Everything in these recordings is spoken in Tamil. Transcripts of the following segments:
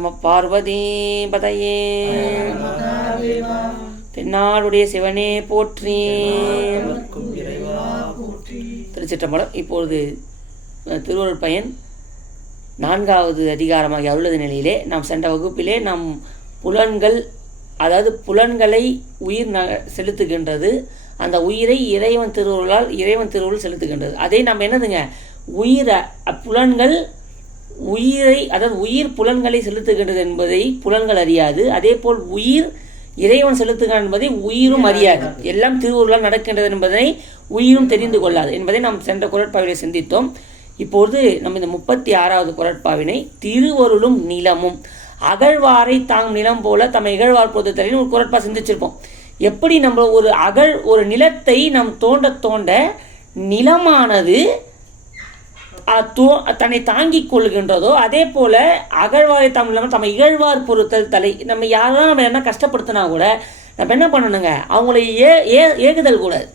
நம பார்வதி பதையே. தென்னாடுடைய சிவனே போற்றி. திருச்சிற்றம்பலம். இப்பொழுது திருவருட் பயன் 4வது அதிகாரமாக அருளது நிலையிலே நாம் சென்ற வகுப்பிலே நாம் புலன்கள், அதாவது புலன்களை உயிர் செலுத்துகின்றது, அந்த உயிரை இறைவன் திருவருள் செலுத்துகின்றது. அதை நம்ம என்னதுங்க, புலன்கள் உயிரை, அதாவது உயிர் புலன்களை செலுத்துகின்றது என்பதை புலன்கள் அறியாது. அதே போல் உயிர் இறைவன் செலுத்துகிறான் என்பதை உயிரும் அறியாது. எல்லாம் திருவருளால் நடக்கின்றது என்பதை உயிரும் தெரிந்து கொள்ளாது என்பதை நாம் சென்ற குறட்பாவினை சிந்தித்தோம். இப்பொழுது நம்ம இந்த 36வது குறட்பாவினை திருவருளும் நிலமும் அகழ்வாரை தாங்கும் நிலம் போல தம்மை இகழ்வார் பொறுத்தலின் ஒரு குறட்பா சிந்திச்சிருப்போம். எப்படி நம்ம ஒரு நிலத்தை நம் தோண்ட நிலமானது தன்னை தாங்கிக் கொள்கின்றதோ, அதே போல அகழ்வாரை தமிழ் தம்மை இகழ்வார் பொறுத்தல் தலை. நம்ம யாரும் நம்ம என்ன கஷ்டப்படுத்தினா கூட நம்ம என்ன பண்ணணுங்க, அவங்கள ஏகுதல் கூடாது,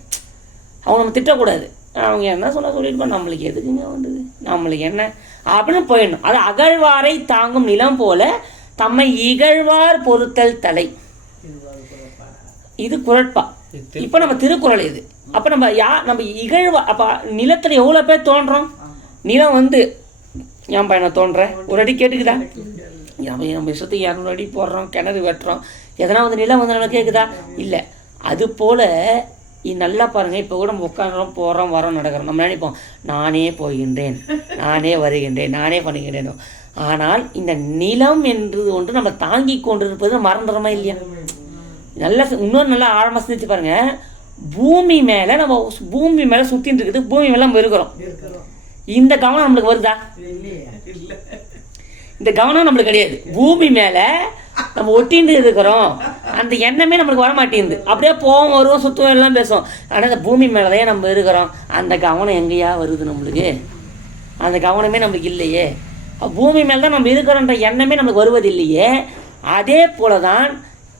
அவங்க நம்ம திட்டக்கூடாது. அவங்க என்ன சொல்லியிருப்போம், நம்மளுக்கு எதுக்குங்க வந்தது, நம்மளுக்கு என்ன அப்படின்னு போயிடணும். அது அகழ்வாரை தாங்கும் நிலம் போல தம்மை இகழ்வார் பொறுத்தல் தலை. இது குறட்பா. இப்போ நம்ம திருக்குறள் இது. அப்போ நம்ம இகழ்வா, அப்போ நிலத்தில் எவ்வளோ பேர் தோன்றோம். நிலம் என் பையனை தோன்றேன் ஒரு அடி கேட்டுக்குதா, நம்ம இஷ்டத்துக்கு 200 அடி போடுறோம், கிணறு வெட்டுறோம், எதனா நிலம் நம்ம கேட்குதா, இல்லை. அது போல் நல்லா பாருங்கள். இப்போ கூட நம்ம உட்காந்துறோம், போகிறோம், வரோம், நடக்கிறோம். நம்ம நினைப்போம் நானே போகின்றேன், நானே வருகின்றேன், நானே பண்ணுகின்றேன். ஆனால் இந்த நிலம் என்று ஒன்று நம்ம தாங்கி கொண்டிருப்பது மறந்துடுறோமா இல்லையா? இன்னொரு நல்லா ஆழமாக சிந்திச்சு பாருங்கள். பூமி மேலே சுற்றின்னு இருக்குது, பூமி மேலே நம்ம இருக்கிறோம். இந்த கவனம் நம்மளுக்கு வருதா? இந்த கவனம் நம்மளுக்கு கிடையாது. பூமி மேலே நம்ம ஒட்டின்னு இருக்கிறோம், அந்த எண்ணமே நம்மளுக்கு வர மாட்டேங்குது. அப்படியே போவோம், வருவோம், சுற்றுவோம், எல்லாம் பேசுவோம். ஆனால் இந்த பூமி மேலேயே நம்ம இருக்கிறோம். அந்த கவனம் எங்கேயா வருது நம்மளுக்கு? அந்த கவனமே நம்மளுக்கு இல்லையே. பூமி மேலே தான் நம்ம இருக்கிறோன்ற எண்ணமே நம்மளுக்கு வருவதில்லையே. அதே போல தான்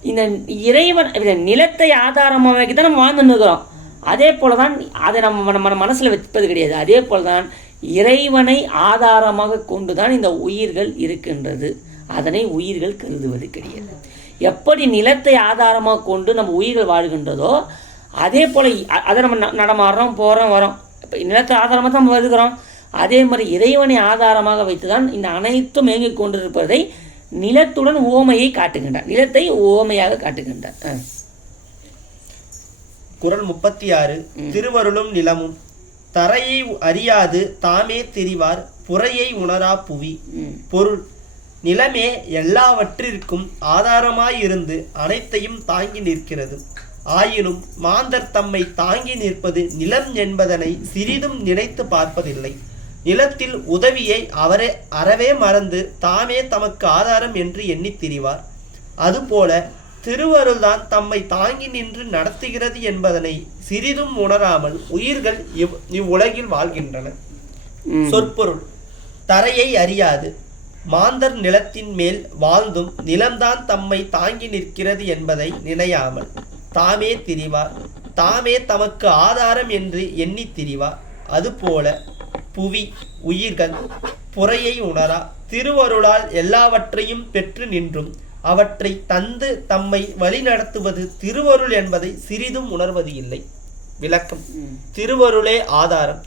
இந்த இறைவன் நிலத்தை ஆதாரமாக வைக்க தான் நம்ம வாழ்ந்துன்னு இருக்கிறோம். அதே போல தான் அதை நம்ம மனசில் வைப்பது கிடையாது. அதே போல தான் இறைவனை ஆதாரமாக கொண்டு தான் இந்த உயிர்கள் இருக்கின்றது. அதனை உயிர்கள் கருதுவது கிடையாது. எப்படி நிலத்தை ஆதாரமாக கொண்டு நம்ம உயிர்கள் வாழ்கின்றதோ அதே போல் அதை நம்ம நடமாடுறோம், போகிறோம், வரோம். இப்போ நிலத்தை ஆதாரமாக தான் நம்ம இருக்கிறோம். அதே மாதிரி இறைவனை ஆதாரமாக வைத்து தான் இந்த அனைத்தும் இயங்கிக் கொண்டிருப்பதை நிலத்துடன் ஓமையை காட்டுகின்றார், நிலத்தை ஓமையாக காட்டுகின்றார். குறள் 36. திருவருளும் நிலமும் தரையை அறியாது தாமே தெரிவார் புறையை உணரா புவி. பொருள்: நிலமே எல்லாவற்றிற்கும் ஆதாரமாயிருந்து அனைத்தையும் தாங்கி நிற்கிறது. ஆயினும் மாந்தர் தம்மை தாங்கி நிற்பது நிலம் என்பதனை சிறிதும் நினைத்து பார்ப்பதில்லை. நிலத்தில் உதவியை அறவே மறந்து தாமே தமக்கு ஆதாரம் என்று எண்ணி திரிவார். அதுபோல திருவருள்தான் தம்மை தாங்கி நின்று நடத்துகிறது என்பதனை சிறிதும் உணராமல் உயிர்கள் இவ்வுலகில் வாழ்கின்றன. சொற்பொருள்: தரையை அறியாது மாந்தர் நிலத்தின் மேல் வாழ்ந்தும் நிலம்தான் தம்மை தாங்கி நிற்கிறது என்பதை நினையாமல் தாமே திரிவார், தாமே தமக்கு ஆதாரம் என்று எண்ணி திரிவார். அதுபோல புவி உயிர்கள் புறையை உணரா திருவருளால் எல்லாவற்றையும் பெற்று நின்றும் அவற்றை தந்து தம்மை வழி நடத்துவது திருவருள் என்பதை சிறிதும் உணர்வது இல்லை. விளக்கம்: திருவருளே ஆதாரம்.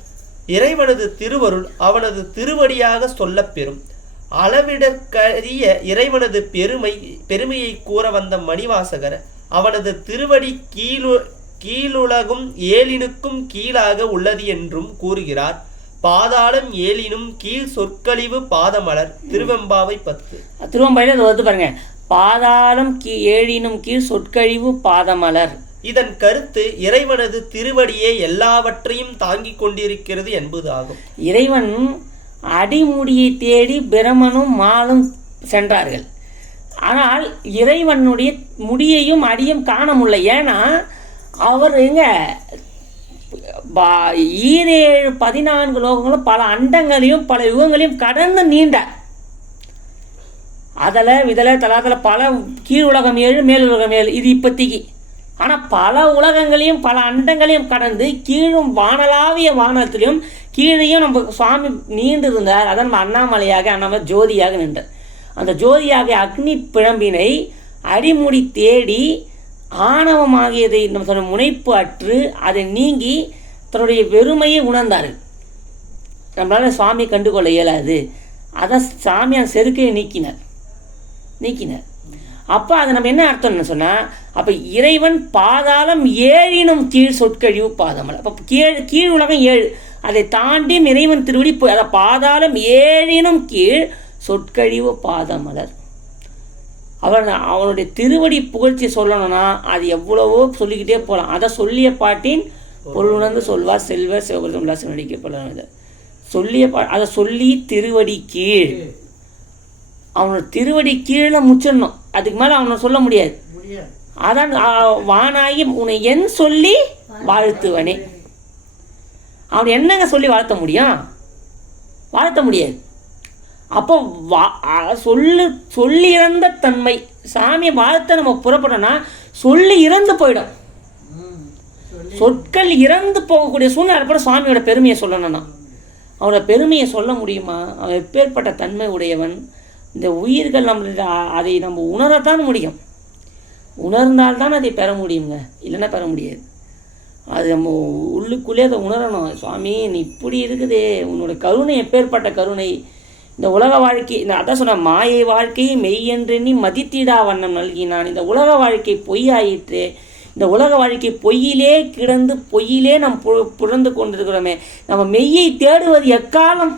இறைவனது திருவருள் அவனது திருவடியாக சொல்லப் பெறும். அளவிடற்கரிய இறைவனது பெருமையை கூற வந்த மணிவாசகர் அவனது திருவடி கீழுலகும் ஏழினுக்கும் கீழாக உள்ளது என்றும் கூறுகிறார். பாதாளம் ஏழினும் கீழ் சொற்கழிவு பாதமலர். திருவெம்பாவை 10. திருவெம்பாவையில வந்து பாருங்க, பாதாளம் ஏழினும் கீழ் சொற்கழிவு பாதமலர். இதன் கருத்து இறைவனது திருவடியே எல்லாவற்றையும் தாங்கிக் கொண்டிருக்கிறது என்பது ஆகும். இறைவன் அடிமுடியை தேடி பிரமனும் மாலும் சென்றார்கள். ஆனால் இறைவனுடைய முடியையும் அடியும் காண முடியல. ஏன்னா அவர் 14 லோகங்களும் பல அண்டங்களையும் பல யுகங்களையும் கடந்து நீண்டார். இதில் தலாதல பல கீழ் உலகம் 7 மேல் உலகம் 7 இது இப்போதைக்கு. ஆனால் பல உலகங்களையும் பல அண்டங்களையும் கடந்து கீழும் வானலாவிய வானத்திலையும் கீழையும் நம்ம சுவாமி நீண்டு இருந்தார். அதான் நம்ம அண்ணாமலை ஜோதியாக நின்றார். அந்த ஜோதியாகிய அக்னி பிழம்பினை அடிமுடி தேடி ஆணவமாகியதை நம்ம முனைப்பு அற்று அதை நீங்கி தன்னுடைய வெறுமையை உணர்ந்தார்கள். நம்மளால் சுவாமி கண்டுகொள்ள இயலாது, அதான் சாமி அந்த செருக்கையை நீக்கினார். அப்போ அது நம்ம என்ன அர்த்தம்னு சொன்னால், அப்போ இறைவன் பாதாளம் 7 கீழ் சொற்கழிவு பாதமலை. அப்போ கீழ் உலகம் 7, அதை தாண்டியும் இறைவன் திருவடி அதை பாதாளம் 7 கீழ் சொற்கழிவு பாதமலர். அவனுடைய திருவடி புகழ்ச்சி சொல்லணும்னா அது எவ்வளவோ சொல்லிக்கிட்டே போகலாம். அதை சொல்லிய பாட்டின் பொருள் உணர்ந்து சொல்வார் செல்வர் சிவபுரம் நடிக்கப்பட சொல்லிய அதை சொல்லி திருவடி கீழ், அவனோட திருவடி கீழே முச்சிடணும். அதுக்கு மேலே அவனை சொல்ல முடியாது. அதான் வானாகி உன்னை என் சொல்லி வாழ்த்துவனே. அவன் என்னங்க சொல்லி வாழ்த்த முடியாது. அப்போ சொல்லி இறந்த தன்மை சாமியை வாழ்த்த நம்ம புறப்படணும்னா சொல்லி இறந்து போயிடும். சொற்கள் இறந்து போகக்கூடிய சூழ்நிலை கூட சுவாமியோட பெருமையை சொல்லணும்னா அவனோட பெருமையை சொல்ல முடியுமா? அவன் எப்பேற்பட்ட தன்மை உடையவன். இந்த உயிர்கள் அதை நம்ம உணரத்தான் முடியும். உணர்ந்தால்தான் அதை பெற முடியுங்க, இல்லைன்னா பெற முடியாது. அது நம்ம உள்ளுக்குள்ளே அதை உணரணும். சுவாமி நீ இப்படி இருக்குதே, உன்னோட கருணை எப்பேற்பட்ட கருணை. இந்த உலக வாழ்க்கை அதான் சொன்ன மாயை வாழ்க்கையை மெய்யென்றெண்ணி மதித்திடா வண்ணம் நல்கினான். இந்த உலக வாழ்க்கை பொய்யாயிற்று. இந்த உலக வாழ்க்கை பொய்யிலே கிடந்து பொய்யிலே நாம் புரந்து கொண்டிருக்கிறோமே. நம்ம மெய்யை தேடுவது எக்காலம்?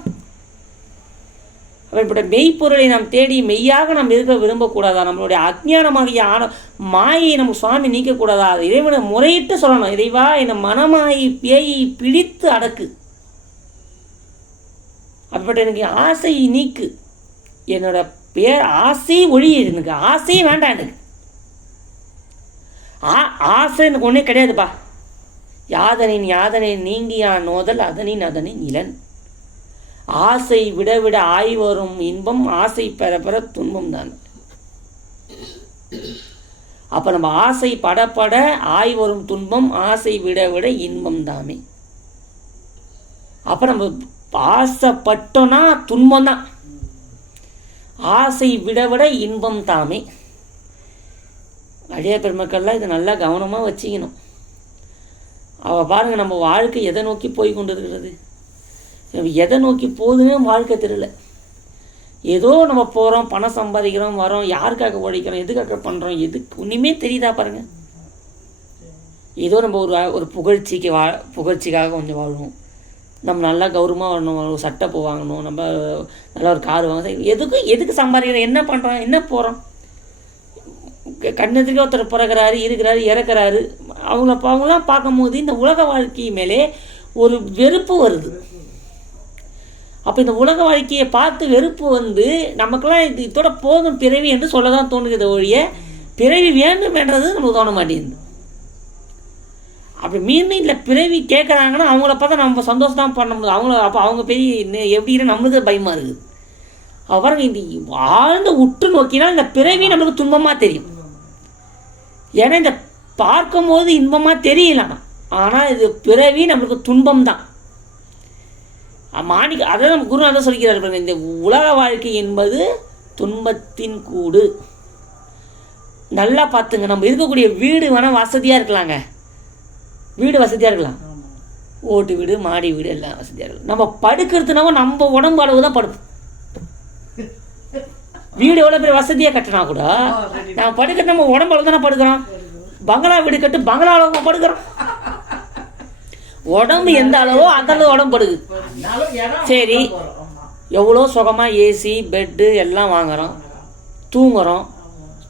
அப்படிப்பட்ட மெய்ப்பொருளை நாம் தேடி மெய்யாக நாம் இருக்க விரும்பக்கூடாதா? நம்மளுடைய அஜ்ஞானமாகிய மாயை நம்ம சுவாமி நீக்கக்கூடாதா? இறைவனை முறையிட்டு சொல்லணும், இறைவா என்னை மனமாயி பேயை பிடித்து அடக்கு. அப்படிப்பட்ட எனக்கு ஆசை நீக்கு, என்னோட பேர் ஆசை ஒழி, எனக்கு ஆசையே வேண்டாம். எனக்கு ஆசை எனக்கு ஒன்றே கிடையாதுப்பா. யாதனை நீங்கியா நோதல் அதனின் இளன். ஆசை விட விட ஆய் வரும் இன்பம், ஆசை பெற பெற துன்பம் தான். அப்போ நம்ம ஆசை படப்பட ஆய் வரும் துன்பம், ஆசை விட விட இன்பம் தாமே. அப்போ நம்ம ஆசைப்பட்டோன்னா துன்பம் தான், ஆசை விட விட இன்பம் தாமே. அடைய பெருமக்கள்லாம் இதை நல்லா கவனமாக வச்சுக்கணும். பாருங்கள், நம்ம வாழ்க்கை எதை நோக்கி போய் கொண்டு இருக்கிறது, எதை நோக்கி போகுதுன்னு வாழ்க்கை தெரியல. ஏதோ நம்ம போகிறோம், பணம் சம்பாதிக்கிறோம், வரோம், யாருக்காக உழைக்கிறோம், எதுக்காக பண்ணுறோம், எதுக்கு ஒன்றுமே தெரியுதா பாருங்கள். ஏதோ நம்ம ஒரு புகழ்ச்சிக்காக கொஞ்சம் வாழணும், நம்ம நல்லா கௌரவமாக வரணும், ஒரு சட்டை போ வாங்கணும், நம்ம நல்லா ஒரு கார் வாங்கணும், எதுக்கு சம்பாதிக்கிறோம், என்ன பண்ணுறோம், என்ன போகிறோம். கண்ணெதிர்க்க ஒருத்தர் பிறகுறாரு, இருக்கிறாரு, இறக்குறாரு. அவங்களாம் பார்க்கும்போது இந்த உலக வாழ்க்கை மேலே ஒரு வெறுப்பு வருது. அப்போ இந்த உலக வாழ்க்கையை பார்த்து வெறுப்பு வந்து நமக்கெல்லாம் இதோட போதும் பிறவி என்று சொல்ல தான் தோணுகிறத ஒழிய பிறவி வேண்டும் என்றது நமக்கு தோண மாட்டேங்குது. அப்படி மீண்டும் இல்லை பிறவி கேட்குறாங்கன்னா அவங்கள பார்த்தா நம்ம சந்தோஷம் தான் பண்ணும்போது அப்போ அவங்க பெரிய எப்படின்னா நம்மளுக்கு பயமாக இருக்குது. அப்புறம் இந்த ஆழ்ந்து உற்று நோக்கினால் இந்த பிறவி நம்மளுக்கு துன்பமாக தெரியும். ஏன்னா இந்த பார்க்கும்போது இன்பமாக தெரியலாம், ஆனால் இது பிறவி நம்மளுக்கு துன்பம் தான். அதை நம்ம குருநாதர் சொல்கிறார், இந்த உலக வாழ்க்கை என்பது துன்பத்தின் கூடு. நல்லா பார்த்துங்க, நம்ம இருக்கக்கூடிய வீடு வேணால் வசதியாக இருக்கலாங்க, வீடு வசதியாக இருக்கலாம், ஓட்டு வீடு மாடி வீடு எல்லாம் வசதியாக இருக்கலாம். நம்ம படுக்கிறதுனாவும் நம்ம உடம்பு அளவு தான் படுப்போம். வீடு எவ்வளோ பேர் வசதியாக கட்டினா கூட நம்ம படுக்கிறது நம்ம உடம்பு அளவு தானே படுக்கிறோம். பங்களா வீடு கட்டு பங்களா அளவு படுக்கிறோம். உடம்பு எந்த அளவோ அந்த அளவு உடம்பு படுது. சரி, எவ்வளோ சுகமாக ஏசி பெட்டு எல்லாம் வாங்குகிறோம்,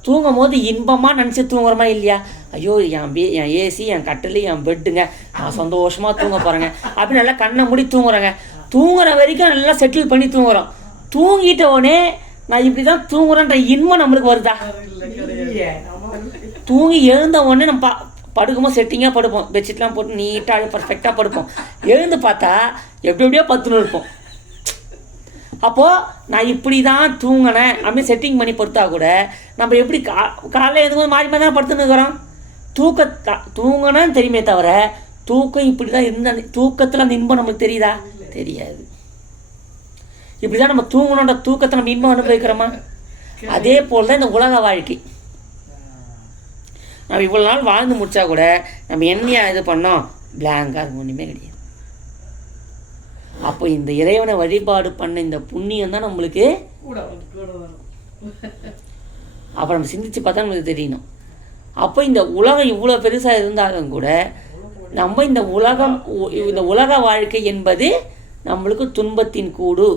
தூங்கும் போது இன்பமாக நினச்சி தூங்குறோமா இல்லையா? ஐயோ என் ஏசி, என் கட்டில், என் பெட்டுங்க, நான் சந்தோஷமாக தூங்க போகிறேங்க அப்படின்னு நல்லா கண்ணை மூடி தூங்குறேங்க. தூங்குற வரைக்கும் நல்லா செட்டில் பண்ணி தூங்குறோம். தூங்கிட்ட உடனே நான் இப்படி தான் தூங்குறேன்ற இன்பம் நம்மளுக்கு வருதா? தூங்கி எழுந்த உடனே நம்ம படுக்கும்போது செட்டிங்காக படுப்போம், பெட்ஷீட்லாம் போட்டு நீட்டாக பர்ஃபெக்டாக படுப்போம். எழுந்து பார்த்தா எப்படியோ பத்துன்னு இருப்போம். அப்போது நான் இப்படி தான் தூங்கினேன் அப்படின்னு செட்டிங் பண்ணி படுத்தா கூட நம்ம எப்படி காலையில் எதுவும் மாறி மாறி தான் படுத்துன்னு இருக்கிறோம். தூங்கினேன்னு தெரியுமே தவிர தூக்கம் இப்படி தான் இருந்த தூக்கத்தில் அந்த இன்பம் நமக்கு தெரியுதா? தெரியாது. இப்படி தான் நம்ம தூங்கணுன்ற தூக்கத்தை நம்ம இன்பம் அனுபவிக்கிறோமா? அதே போல் தான் இந்த உலக வாழ்க்கை. நம்ம இவ்வளோ நாள் வாழ்ந்து முடிச்சா கூட நம்ம என்னையா இது பண்ணோம், பிளாங்காக அது ஒன்றுமே கிடையாது. அப்போ இந்த இறைவனை வழிபாடு பண்ண இந்த புண்ணியம் தான் நம்மளுக்கு. அப்போ நம்ம சிந்திச்சு பார்த்தா நம்மளுக்கு தெரியணும். அப்போ இந்த உலகம் இவ்வளோ பெருசாக இருந்தாலும் கூட நம்ம இந்த உலக வாழ்க்கை என்பது நம்மளுக்கு துன்பத்தின் கூடு.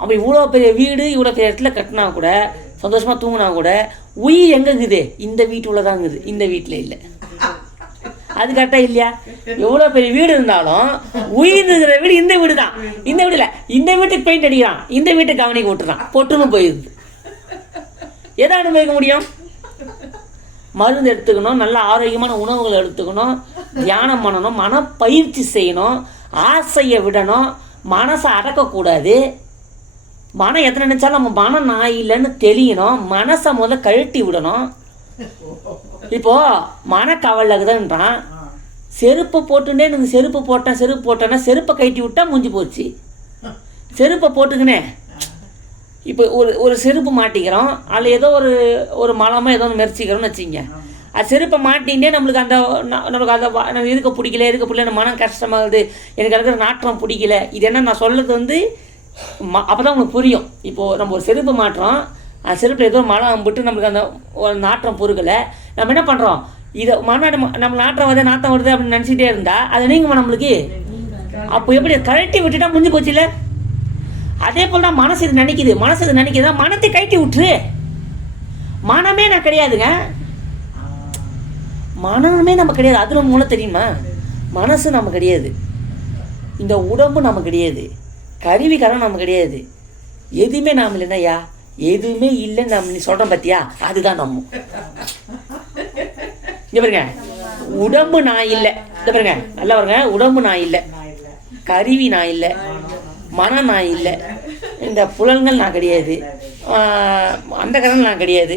அப்போ இவ்வளோ பெரிய வீடு இவ்வளோ பெரிய இடத்துல கட்டினா கூட சந்தோஷமாக தூங்கினா கூட உயிர் எங்கே இருக்குது, இந்த வீட்டுள்ள தான் இருக்குது, இந்த வீட்டில் இல்லை. அது கரெக்டாக இல்லையா? எவ்வளோ பெரிய வீடு இருந்தாலும் உயிர் இருக்கிற வீடு இந்த வீடு தான். இந்த வீடு இல்லை, இந்த வீட்டுக்கு பெயிண்ட் அடிக்கிறான், இந்த வீட்டை கவனிக்க விட்டுறான், பொட்டுன்னு போயிடுது. எதை அனுபவிக்க முடியும்? மருந்து எடுத்துக்கணும், நல்ல ஆரோக்கியமான உணவுகளை எடுத்துக்கணும், தியானம் பண்ணணும், மனப்பயிற்சி செய்யணும், ஆசையை விடணும், மனசை அடக்கக்கூடாது. மனம் எத்தனை நினைச்சாலும் நம்ம மனம் நான் இல்லைன்னு தெரியணும். மனசை முதல்ல கழட்டி விடணும். இப்போ மனக்கவலைக்குதான்றான். செருப்பை போட்டுட்டே எனக்கு செருப்பு போட்டேன்னா செருப்பை கழட்டி விட்டா முடிஞ்சு போச்சு. செருப்பை போட்டுக்கினே இப்போ ஒரு செருப்பு மாட்டிக்கிறோம், அதில் ஏதோ ஒரு மலமாக ஏதோ மெரிச்சிக்கிறோம்னு வச்சுங்க. அது செருப்பை மாட்டிகிட்டே நம்மளுக்கு அந்த இருக்க பிடிக்கல மனம் கஷ்டமாகுது, எனக்கு இருக்கிற நாற்றம் பிடிக்கல. இது என்ன நான் சொல்கிறது அப்போ தான் உங்களுக்கு புரியும். இப்போது நம்ம ஒரு செருப்பு மாட்டுறோம், அந்த செருப்பில் ஏதோ மலம் அம்பிட்டு நம்மளுக்கு அந்த ஒரு நாற்றம் பொறுக்கலை. நம்ம என்ன பண்ணுறோம், இதை நம்ம நாற்றம் நாற்றம் வருது அப்படின்னு நினச்சிக்கிட்டே இருந்தால் அது நீங்குமா நம்மளுக்கு? அப்போ எப்படி கழட்டி விட்டுட்டா முடிஞ்சு போச்சு இல்லை? அதே போல் தான் மனசு இது நினைக்குது, மனத்தை கழட்டி விட்டுரு. மனமே நான் கிடையாதுங்க, மனமே நம்ம கிடையாது. அது ரொம்ப மூலம் தெரியுமா? மனசு நம்ம கிடையாது, இந்த உடம்பு நம்ம கிடையாது, கருவிக்காரன் நம்ம கிடையாது, எதுவுமே நாம் இல்லைன்னா எதுவுமே இல்லைன்னு நம்ம நீ சொல்கிறோம் பார்த்தியா, அதுதான் நம்ம. இங்கே பாருங்க, உடம்பு நான் இல்லை. இங்கே பாருங்க நல்லா பாருங்க, உடம்பு நான் இல்லை, கருவி நான் இல்லை, மனம் நான் இல்லை, இந்த புலன்கள் நான் கிடையாது, அந்த கரணம் நான் கிடையாது,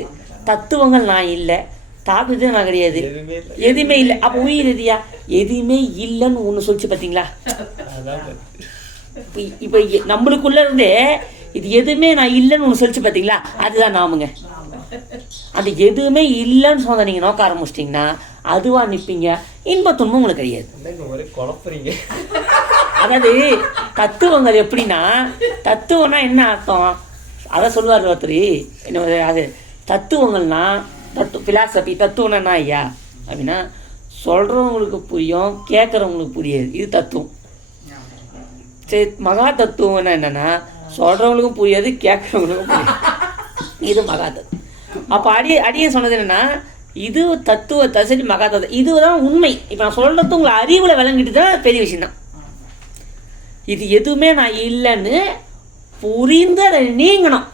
தத்துவங்கள் நான் இல்லை, தாக்குது நான் கிடையாது, எதுவுமே இல்லை. அப்போ உயிர் எதியா? எதுவுமே இல்லைன்னு ஒன்று சொல்லிச்சு பார்த்தீங்களா? இப்போ நம்மளுக்குள்ள இருந்தே இது எதுவுமே நான் இல்லைன்னு ஒன்று சொல்லிச்சு பார்த்தீங்களா? அதுதான் நாமுங்க. அந்த எதுவுமே இல்லைன்னு சொன்ன நீங்கள் நோக்க ஆரம்பிச்சிட்டிங்கன்னா அதுவாக நிற்பீங்க. இன்ப துன்பம் உங்களுக்கு கிடையாது. அதாவது தத்துவங்கள் எப்படின்னா, தத்துவம்னா என்ன அர்த்தம் அதை சொல்லுவார் ஒருத்தர். என்ன அது தத்துவங்கள்னா ஃபிலாசபி. தத்துவம்னா ஐயா அப்படின்னா சொல்கிறவங்களுக்கு புரியும், கேட்குறவங்களுக்கு புரியாது. இது தத்துவம். சரி, மகா தத்துவம்னா என்னென்னா சொல்கிறவங்களுக்கும் புரியாது, கேட்குறவங்களுக்கும் புரியாது. இது மகா தத்துவம். அப்போ அடியே சொன்னது என்னென்னா, இது தத்துவத்தை சரி மகா தத்துவம் இதுதான் உண்மை. இப்போ நான் சொல்கிறது உங்களை அறிவில் விளங்கிட்டு தான் பெரிய விஷயம்தான். இது எதுவுமே நான் இல்லைன்னு புரிந்து அதை நீங்கணும்.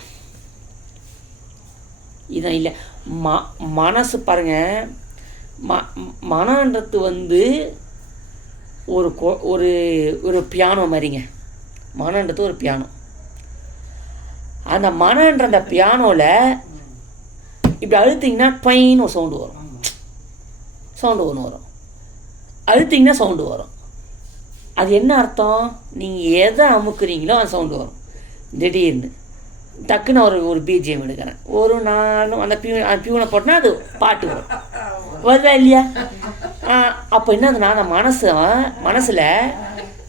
இதான் இல்லை மனசு பாருங்க. மனன்றது ஒரு ஒரு பியானோ மாதிரிங்க. மனன்றது ஒரு பியானோ. அந்த மனன்ற அந்த பியானோவில் இப்படி அழுத்திங்கன்னா பைன்னு ஒரு சவுண்டு வரும், ஒன்று வரும். அழுத்திங்கன்னா சவுண்டு வரும். அது என்ன அர்த்தம்? நீங்கள் எதை அமுக்குறீங்களோ அந்த சவுண்டு வரும். திடீர்னு டக்குன்னு ஒரு பிஜிஎம் எடுக்கிறேன், ஒரு நாளும் அந்த பியூனை போட்டோன்னா அது பாட்டு வரும், வருதா இல்லையா? அப்போ என்னதுன்னா அந்த மனசில்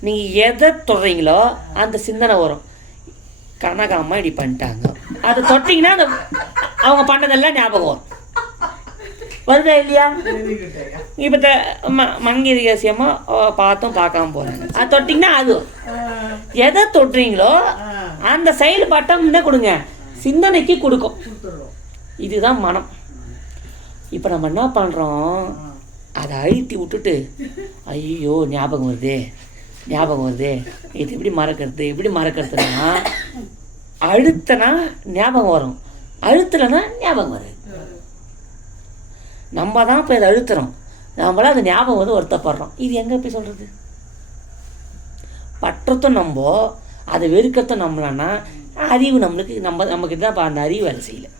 நீங்கள் எதை தொடுறீங்களோ அந்த சிந்தனை வரும். கனகாமா இப்படி பண்ணிட்டாங்க, அதை தொட்டிங்கன்னா அந்த அவங்க பண்ணதெல்லாம் ஞாபகம் வரும், வருதா இல்லையா? இப்போ மங்கை ரகசியமாக பார்த்தும் பார்க்காம போகிறாங்க, அது தொட்டிங்கன்னா அது எதை தொட்டுறீங்களோ அந்த செயல் பட்டம் தான் கொடுங்க, சிந்தனைக்கு கொடுக்கும். இதுதான் மனம். இப்போ நம்ம என்ன பண்ணுறோம், அதை அழுத்தி விட்டுட்டு ஐயோ ஞாபகம் வருது இது எப்படி மறக்கிறதுனா அழுத்தனா ஞாபகம் வரும், அழுத்தலைன்னா ஞாபகம் வருது. நம்ம தான் இப்போ இதை அழுத்துறோம், நம்மளாம் அது ஞாபகம் வந்து வருத்தப்படுறோம். இது எங்கே போய் சொல்கிறது? பற்றத்தும் நம்ம அதை வெறுக்கத்தும் நம்மளான்னா அறிவு நம்மக்கிட்ட தான் இப்போ அந்த அறிவு வேலை செய்யலை.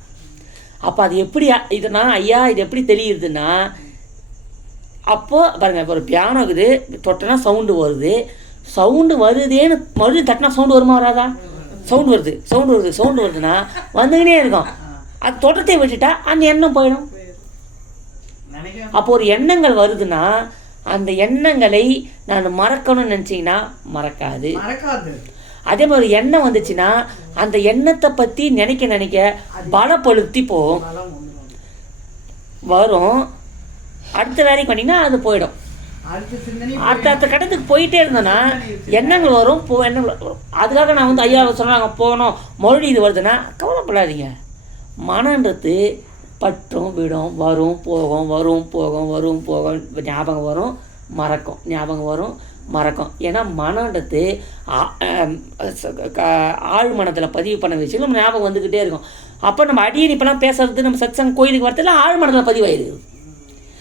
அப்போ அது எப்படி இதுனா ஐயா இது எப்படி தெரியுதுன்னா, அப்போது பாருங்கள், இப்போ ஒரு பியானோ இருக்குது, தொட்டனா சவுண்டு வருதேன்னு மறுபடியும் தட்டினா சவுண்டு வருமா வராதா? சவுண்டு வருதுன்னா வந்துக்கினே இருக்கும். அது தோற்றத்தை விட்டுட்டா அந்த எண்ணம் போயிடும். அப்போ ஒரு எண்ணங்கள் வருதுன்னா அந்த எண்ணங்களை நான் மறக்கணும்னு நினச்சிங்கன்னா மறக்காது. அதே மாதிரி எண்ணம் வந்துச்சுன்னா அந்த எண்ணத்தை பற்றி நினைக்க நினைக்க பலப்படுத்தி போகும் வரும். அடுத்த வேலைக்கு பண்ணிங்கன்னா அது போயிடும். அடுத்த கட்டத்துக்கு போயிட்டே இருந்தோன்னா எண்ணங்கள் வரும் எண்ணங்கள் வரும். அதுக்காக நான் வந்து ஐயா சொன்னாங்க போகணும் மறுபடியும் இது வருதுன்னா கவலைப்படாதீங்க. மனன்றது பற்றும் விடும், வரும் போகும், வரும் போகும், வரும் போகும், ஞாபகம் வரும் மறக்கும், ஞாபகம் வரும் மறக்கும். ஏன்னா மனன்றது ஆழ் மனத்தில் பதிவு பண்ண விஷயம் நம்ம ஞாபகம் வந்துக்கிட்டே இருக்கும். அப்போ நம்ம அடியன் இப்போலாம் பேசுறது நம்ம சத்சங்க கோயிலுக்கு வரதுல ஆழ் மனத்தில் பதிவாயிருக்குது.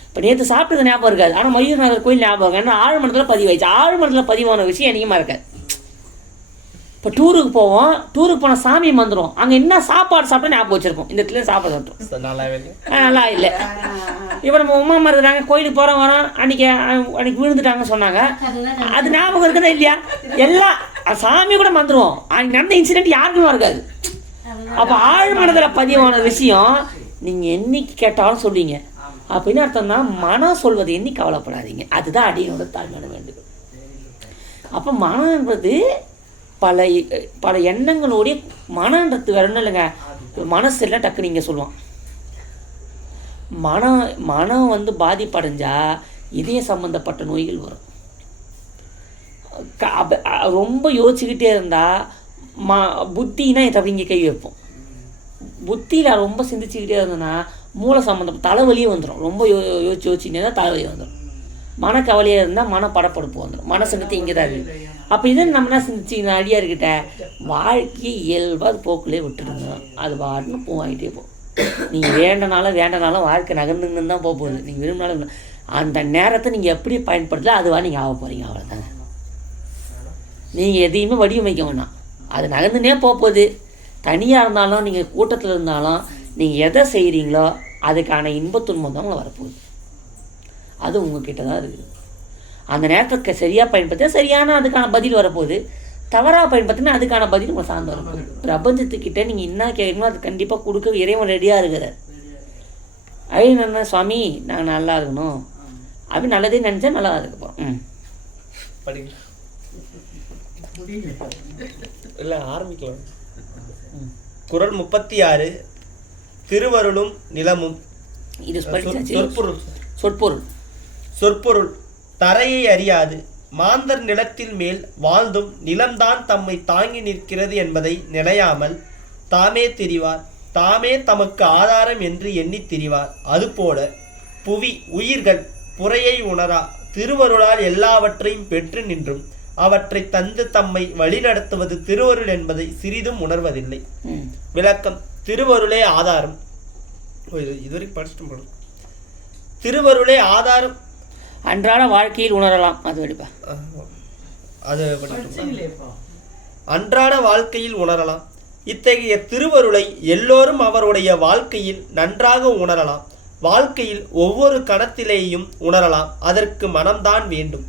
இப்போ நேற்று சாப்பிட்டது ஞாபகம் இருக்காது, ஆனால் மயூர் நகர் கோயில் ஞாபகம் ஏன்னா ஆழ் மனத்தில் பதிவாயிடுச்சு. ஆழ் மனத்தில் பதிவான விஷயம் அதிகமாக இருக்காது. இப்போ டூருக்கு போவோம், டூருக்கு போனால் சாமி வந்துடும், அங்கே என்ன சாப்பாடு சாப்பிட்டா ஞாபகம் வச்சுருக்கோம், இந்த இடத்துல சாப்பாடு சாப்பிட்டோம் நல்லா இல்லை. இப்போ நம்ம உமா இருக்கிறாங்க கோயிலுக்கு போகிறோம் வரோம், அன்னைக்கு விழுந்துட்டாங்கன்னு சொன்னாங்க, அது ஞாபகம் இருக்குதா இல்லையா? எல்லாம் சாமி கூட வந்துடுவோம், அன்னைக்கு நடந்த இன்சிடென்ட் யாருக்குமே இருக்காது. அப்போ ஆழ் மனதில் பதிவான விஷயம் நீங்கள் என்னைக்கு கேட்டாலும் சொல்வீங்க. அப்படின்னு அர்த்தம்னா மனம் சொல்வது எண்ணி கவலைப்படாதீங்க. அதுதான் அடியோட தாழ்மையான வேண்டுகோள். அப்போ மனன்றது பல எண்ணங்களுடைய மனன்றது வேற ஒன்றும் இல்லைங்க. மனசு இல்லை டக்கு நீங்கள் சொல்லுவான். மனம் வந்து பாதிப்படைஞ்சா இதய சம்பந்தப்பட்ட நோய்கள் வரும். ரொம்ப யோசிச்சுக்கிட்டே இருந்தால் புத்தினா இங்கே கை வைப்போம். புத்தியில் ரொம்ப சிந்திச்சுக்கிட்டே இருந்தோன்னா மூளை சம்மந்தம் தலைவலியும் வந்துடும். ரொம்ப யோசிச்சுட்டே தான் தலைவலி வந்துடும். மனக்கவலையாக இருந்தால் மனப்படப்படுப்பு வந்துடும். மனசுங்கிறது இங்கே தான் இருக்குது. அப்போ இது நம்ம என்ன சிந்திச்சிங்கன்னா அடியார்கிட்ட வாழ்க்கையை இயல்பாக போக்குள்ளே விட்டுடுங்க, அது பாட்டுன்னு போவாகிட்டே போகும். நீங்கள் வேண்டனாலும் வாழ்க்கை நகர்ந்துங்கன்னு தான் போகுது. நீங்கள் விரும்பினாலும் அந்த நேரத்தை நீங்கள் எப்படி பயன்படுத்தல அதுவாக நீங்கள் ஆக போகிறீங்க, அவ்வளோதாங்க. நீங்கள் எதையுமே வடிவமைக்க வேணாம், அது நகர்ந்துனே போகுது. தனியாக இருந்தாலும் நீங்கள் கூட்டத்தில் இருந்தாலும் நீங்கள் எதை செய்கிறீங்களோ அதுக்கான இன்பத்துன்பம் தான் உங்களை வரப்போகுது. அது உங்ககிட்ட தான் இருக்குது. அந்த நேரத்துக்கு சரியாக பயன்படுத்தினா சரியான அதுக்கான பதில் வரப்போகுது, தவறாக பயன்படுத்தினா அதுக்கான பதில் உங்களை சார்ந்து வரப்போகுது. பிரபஞ்சத்துக்கிட்ட நீங்கள் என்ன கேட்குறீங்களோ அது கண்டிப்பாக கொடுக்க இறைவன் ரெடியாக இருக்கிறார். என்ன சுவாமி நாங்கள் நல்லா இருக்கணும் அப்படி நல்லதே நினச்சா நல்லா இருக்க போகிறோம். இல்லை ஆரம்பிக்கலாம். குறள் 36 திருவருளும் நிலமும். இது சொற்பொருள். தரையை அறியாது மாந்தர் நிலத்தில் மேல் வாழ்ந்தும் நிலம்தான் தம்மை தாங்கி நிற்கிறது என்பதை நினையாமல் தாமே திரிவார், தாமே தமக்கு ஆதாரம் என்று எண்ணி திரிவார். அதுபோல புவி உயிர்கள் புறையை உணரா திருவருளால் எல்லாவற்றையும் பெற்று நின்றும் அவற்றை தந்து தம்மை வழிநடத்துவது திருவருள் என்பதை சிறிதும் உணர்வதில்லை. விளக்கம். திருவருளே ஆதாரம். இதுவரைக்கும் படிச்சுட்டு போகணும். திருவருளே ஆதாரம் அன்றாட வாழ்க்கையில் உணரலாம். அன்றாட வாழ்க்கையில் உணரலாம். இத்தகைய திருவருளை எல்லோரும் அவருடைய வாழ்க்கையில் நன்றாக உணரலாம். வாழ்க்கையில் ஒவ்வொரு கணத்திலேயும் உணரலாம். அதற்கு மனம்தான் வேண்டும்.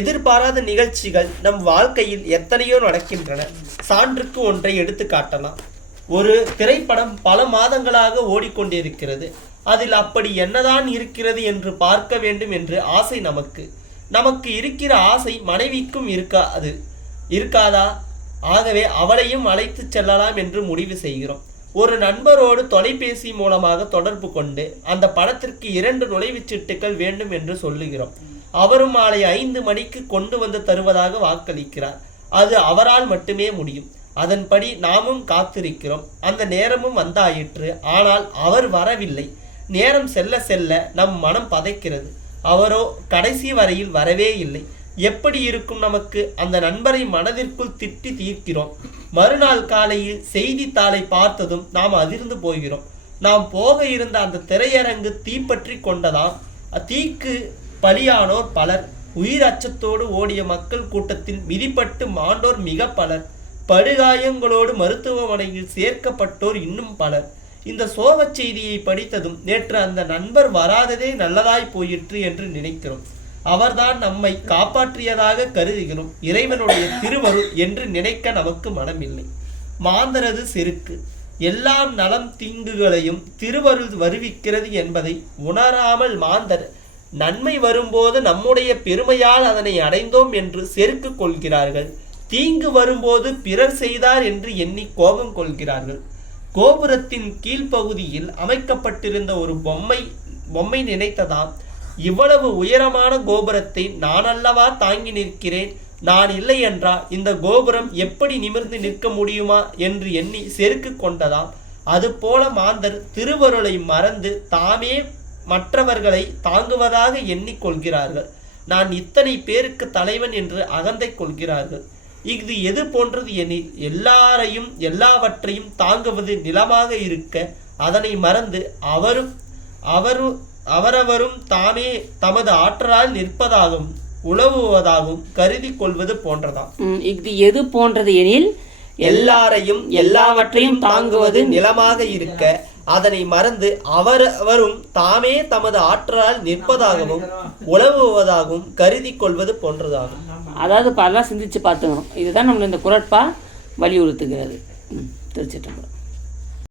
எதிர்பாராத நிகழ்ச்சிகள் நம் வாழ்க்கையில் எத்தனையோ நடக்கின்றன. சான்றுக்கு ஒன்றை எடுத்து காட்டலாம். ஒரு திரைப்படம் பல மாதங்களாக ஓடிக்கொண்டிருக்கிறது. அதில் அப்படி என்னதான் இருக்கிறது என்று பார்க்க வேண்டும் என்று ஆசை நமக்கு இருக்கிற ஆசை மனைவிக்கும் இருக்காதா? ஆகவே அவளையும் அழைத்து செல்லலாம் என்று முடிவு செய்கிறோம். ஒரு நண்பரோடு தொலைபேசி மூலமாக தொடர்பு கொண்டு அந்த படத்திற்கு 2 நுழைவுச்சீட்டுகள் வேண்டும் என்று சொல்லுகிறோம். அவரும் மாலை 5 மணிக்கு கொண்டு வந்து தருவதாக வாக்களிக்கிறார். அது அவரால் மட்டுமே முடியும். அதன்படி நாமும் காத்திருக்கிறோம். அந்த நேரமும் வந்தாயிற்று. ஆனால் அவர் வரவில்லை. நேரம் செல்ல செல்ல நம் மனம் பதைக்கிறது. அவரோ கடைசி வரையில் வரவே இல்லை. எப்படி இருக்கும் நமக்கு? அந்த நண்பரை மனதிற்குள் திட்டி தீர்க்கிறோம். மறுநாள் காலையில் செய்தித்தாளை பார்த்ததும் நாம் அதிர்ந்து போகிறோம். நாம் போக இருந்த அந்த திரையரங்கு தீப்பற்றி கொண்டதாம். தீக்கு பலியானோர் பலர். உயிர் அச்சத்தோடு ஓடிய மக்கள் கூட்டத்தில் மிதிப்பட்டு மாண்டோர் மிக பலர். படுகாயங்களோடு மருத்துவமனையில் சேர்க்கப்பட்டோர் இன்னும் பலர். இந்த சோகச் செய்தியை படித்ததும் நேற்று அந்த நண்பர் வராததே நல்லதாய் போயிற்று என்று நினைக்கிறோம். அவர்தான் நம்மை காப்பாற்றியதாக கருதுகிறோம். இறைவனுடைய திருவருள் என்று நினைக்க நமக்கு மனமில்லை. மாந்தரது செருக்கு. எல்லாம் நலம் தீங்குகளையும் திருவருள் வருவிக்கிறது என்பதை உணராமல் மாந்தர் நன்மை வரும்போது நம்முடைய பெருமையால் அதனை அடைந்தோம் என்று செருக்கு கொள்கிறார்கள். தீங்கு வரும்போது பிறர் செய்தார் என்று எண்ணி கோபம் கொள்கிறார்கள். கோபுரத்தின் கீழ்ப்பகுதியில் அமைக்கப்பட்டிருந்த ஒரு பொம்மை நினைத்ததாம், இவ்வளவு உயரமான கோபுரத்தை நான் அல்லவா தாங்கி நிற்கிறேன், நான் இல்லை என்றால் இந்த கோபுரம் எப்படி நிமிர்ந்து நிற்க முடியுமா என்று எண்ணி செருக்கு கொண்டதாம். அதுபோல மாந்தர் திருவருளை மறந்து தாமே மற்றவர்களை தாங்குவதாக எண்ணிக்கொள்கிறார்கள். நான் இத்தனை பேருக்கு தலைவன் என்று அகந்தை கொள்கிறார்கள். இது எது போன்றது எனில், எல்லாரையும் எல்லாவற்றையும் தாங்குவது நிலமாக இருக்க அதனை மறந்து அவரவரும் தாமே தமது ஆற்றலால் நிற்பதாகவும் உழவுவதாகவும் கருதி கொள்வது போன்றதாம். இது எது போன்றது எனில், எல்லாரையும் எல்லாவற்றையும் தாங்குவது நிலமாக இருக்க அதனை மறந்து அவரவரும் தாமே தமது ஆற்றலால் நிற்பதாகவும் உழவுவதாகவும் கருதி கொள்வது போன்றதாகும். அதாவது பல சிந்திச்சு பார்த்துக்கணும். இதுதான் நம்ம இந்த குறட்பா வலியுறுத்துகிறது. திருச்சிட்டம்பலம்.